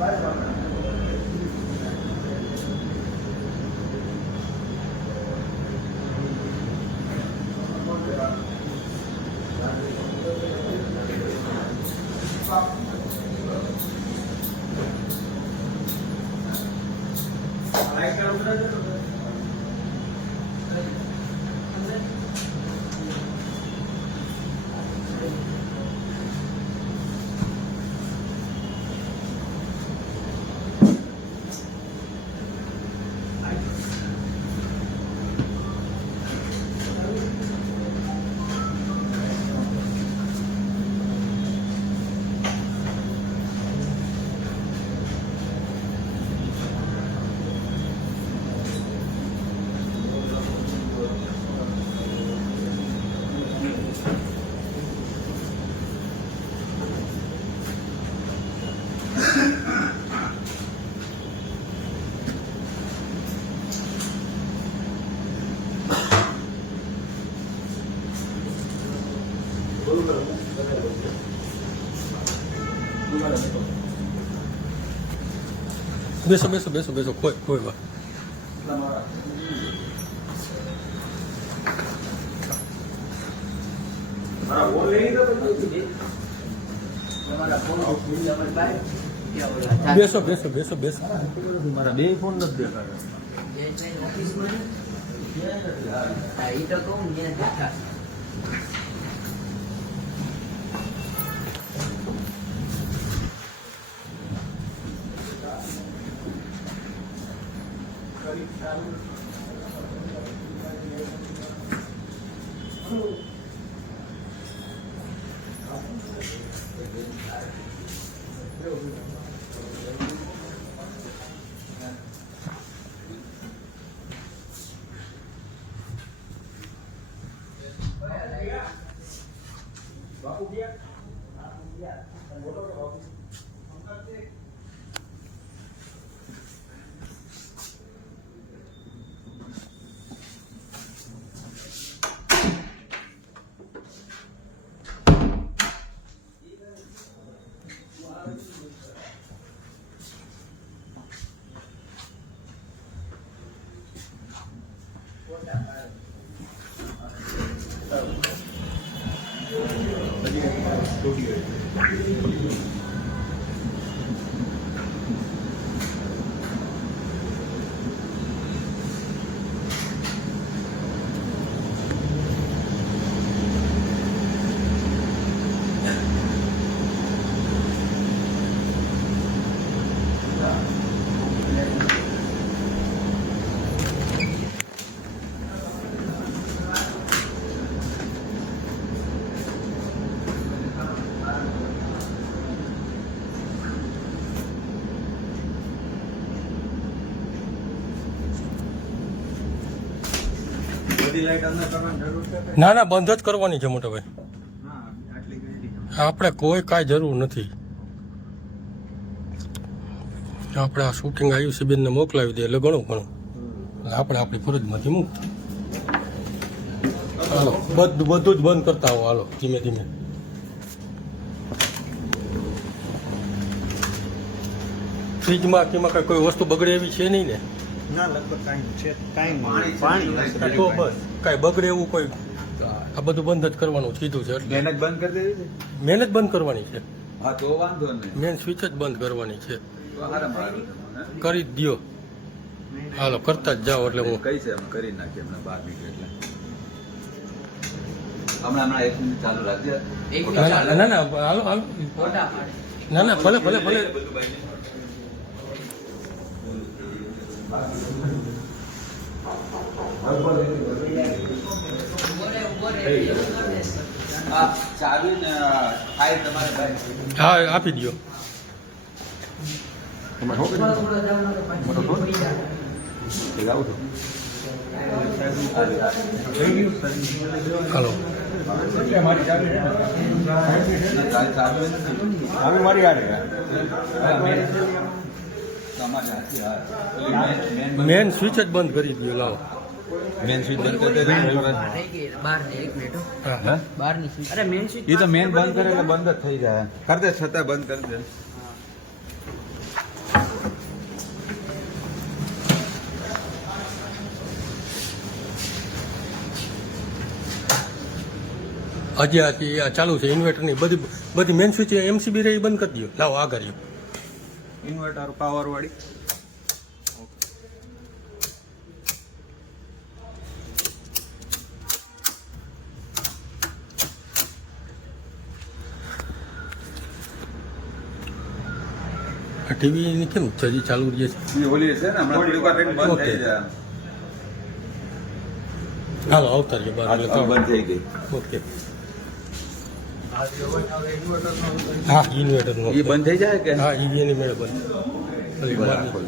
Like brother. બેસો બેસો બેસો બેસો કોઈ કોઈ વાત બેસો બેસો બેસો બેસો. મારા બે ફોન નથી દેખાતા. Thank તો કહું ને ના ના બંધ જ કરવાની છે મોટા ભાઈ. આપણે કોઈ કાંઈ જરૂર નથી. આપણે આ શૂટિંગ આવ્યું છે બેનને મોકલાવી દે એટલે ઘણું ઘણું આપણે આપણી ફરજમાંથી મુક્ત હાલો બધું બધું જ બંધ કરતા હો હાલો ધીમે ધીમે. ફ્રીજમાં કેમાં કાંઈ કોઈ વસ્તુ બગડે એવી છે નહીં ને? ના લગભગ કાંઈ છે. કાંઈ પાણી નહીં છે, પાણી. પાણી નથી. છે. તો બસ. કાંઈ બગડે એવું કોઈ આ બધું બંધ જ કરવાનું કીધું છે એટલે. મહેનત બંધ કરી દેવી છે? મહેનત બંધ કરવાની છે. હા તો વાંધો નહીં. મેન સ્વિચ જ બંધ કરવાની છે. કરી જ દ્યો. હાલો કરતા જ જાઓ એટલે હું કઈ છે કરી નાખીએ હમણાં બાર મિનિટ એટલે. હમણાં હમણાં એક મિનિટ ચાલુ રાખજે. ના ના ચાલો. ના ના હાલો હાલો. ના ના ભલે ભલે ભલે બધું બાઈને. ઊભો રે, ઊભો રે. આ ચાવી ને ફાઇલ તમારે ભાઈ હા આપી દો થોડો થોડો જમવાનો તો પાછી પડી જાય. હાલો. ચાવી ચાવી નથી આવી મારી મેન સ્વિચ જ બંધ કરી દો લાવો. મેન બંધ કરી બંધ જ થઈ જાય. કરી છતાં બંધ કરી દે. હજી ચાલુ છે ઇન્વર્ટરની બધી બધી મેન સ્વિચ એમસીબી રે બંધ કરી દો લાવો આ કર્યું ઇન્વર્ટર પાવર વાળી આ ટીવી કેમ હજી ચાલુ રહી છે એ ઓલી છે ને હમણાં થોડીક વાર બંધ થઈ જાય હાલો આવતા આ બંધ થઈ ગઈ. ઓકે. હા ઇન્વર્ટરનો એ બંધ થઈ જાય કે હા ઈ એની મેળે બંધ ઓલી બરાબર.